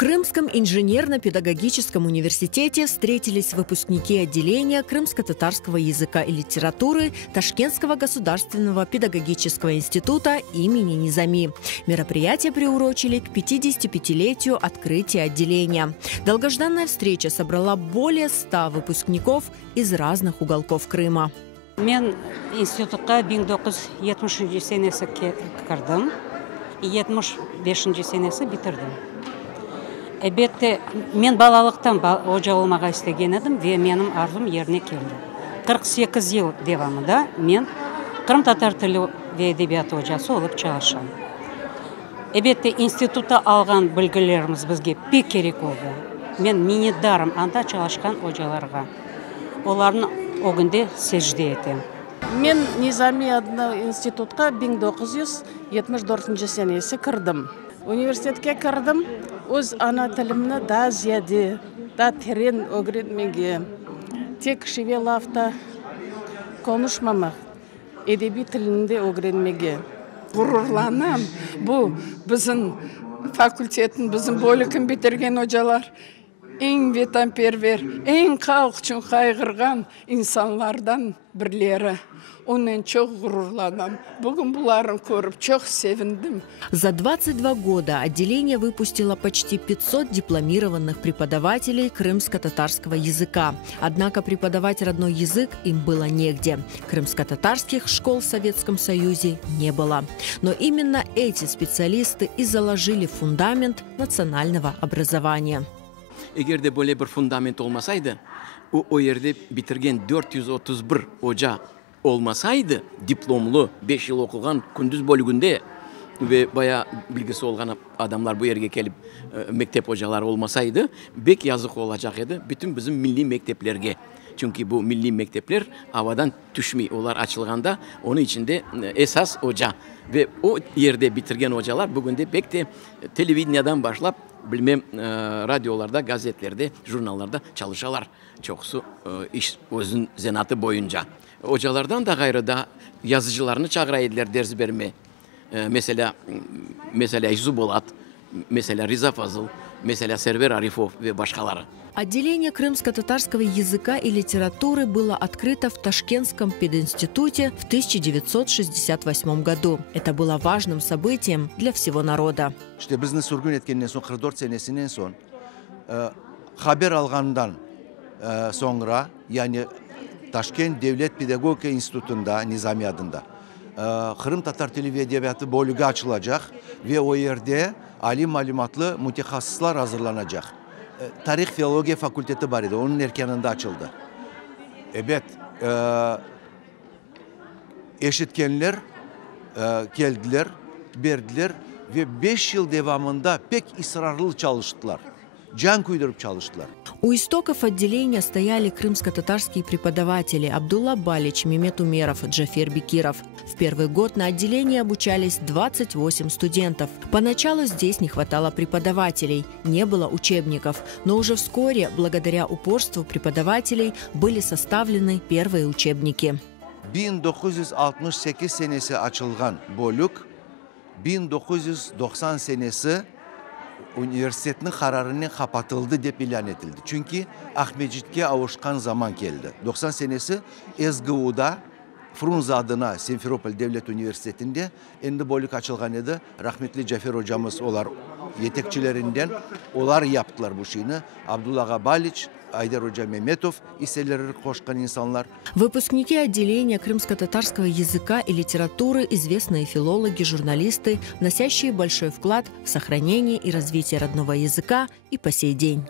Крымском инженерно-педагогическом университете встретились выпускники отделения крымско-татарского языка и литературы Ташкентского государственного педагогического института имени Низами. Мероприятие приурочили к 55-летию открытия отделения. Долгожданная встреча собрала более 100 выпускников из разных уголков Крыма. Мен институтқа 1970 сенесі кірдім, 75 сенесі бітірдім. Әбетте, мен балалықтан ожа олмаға істеген едім, ве менің арзум еріне келді. 48 ел девамыда мен Крым татар тілі ве әдебиаты ожасы олып çalışам. Әбетте, институтта алған білгілеріміз бізге пек керек oldu. Мен минетдарым анда çalışқан ожаларға. Оларын огынде сежде етем. Мен Низами адына институтқа 1974 сенесі кірдім. Университетке кірдім, өз ана тілімні да зияде, да терен öğrenmege. Тек шевелавта konuşmamak, edebi тілінде öğrenmege. Gururlanam. Bu bizim fakültetin, bizim bölükün bitirgen hocalar. En vatanperver, en halk için kaygırgan insanlardan birileri. Onun çok gururlanam. Bugün bunların görüp çok sevindim. За 22 года отделение выпустило почти 500 дипломированных преподавателей крымско-татарского языка. Однако преподавать родной язык им было негде. Крымско-татарских школ в Советском Союзе не было. Но именно эти специалисты и заложили фундамент национального образования. Eğer de böyle bir fundament olmasaydı, o yerde bitirgen 431 hoca olmasaydı, diplomlu 5 yıl okugan gündüz bölümünde ve bayağı bilgisi olan adamlar bu yere gelip mektep hocaları olmasaydı, bek yazık olacaktı bütün bizim milli mekteplerge. Çünkü bu milli mektepler havadan düşmüyor. Onlar açılganda onun içinde esas hoca ve o yerde bitirgen hocalar bugün de bek de televizyondan başlayıp bilmem radyolarda, gazetelerde, jurnallarda çalışalar. Çoksu iş özün zenatı boyunca. Hocalardan da gayrı da yazıcılarını çağıraydılar ders verme. Mesela Yusuf Bolat, mesela Riza Fazıl, mesela Server Arifov ve başkaları. Отделение крымско-татарского языка и литературы было открыто в Ташкентском пединституте в 1968 году. Это было важным событием для всего народа. İşte bizni sürgün etkeninden son 44 senesinden son haber algandan sonra yani Taşkent Devlet Pedagogika İnstitutu'nda Nizami adında Kırım Tatar Dili ve Edebiyatı bölüğü açılacak ve o yerde ali malumatlı mütehassıslar hazırlanacak. Tarih Filologiya Fakülteti var idi, onun erkeninde açıldı. Evet, eşitkenler geldiler, verdiler ve 5 yıl devamında pek ısrarlı çalıştılar. Can kuydurup çalıştılar. У истоков отделения стояли крымско-татарские преподаватели Абдулла Балич, Мемет Умеров, Джафер Бекиров. В первый год на отделении обучались 28 студентов. Поначалу здесь не хватало преподавателей, не было учебников, но уже вскоре, благодаря упорству преподавателей, были составлены первые учебники. 1968 senesi açılgan bölük, 1990 senesi üniversitenin kararının kapatıldı deyip ilan edildi. Çünkü Ahmetcik'e avuşkan zaman geldi. 90 senesi SGU'da Frunze adına Simferopol Devlet Üniversitesi'nde endi bölük açılgan idi. Rahmetli Cafer hocamız olar yetekçilerinden olar yaptılar bu şeyini. Abdullah Baliç, Айдар Hoca Меметов, иселері қошқан insanlar. Выпускники отделения крымско-татарского языка и литературы, известные филологи, журналисты, вносящие большой вклад в сохранение и развитие родного языка и по сей день.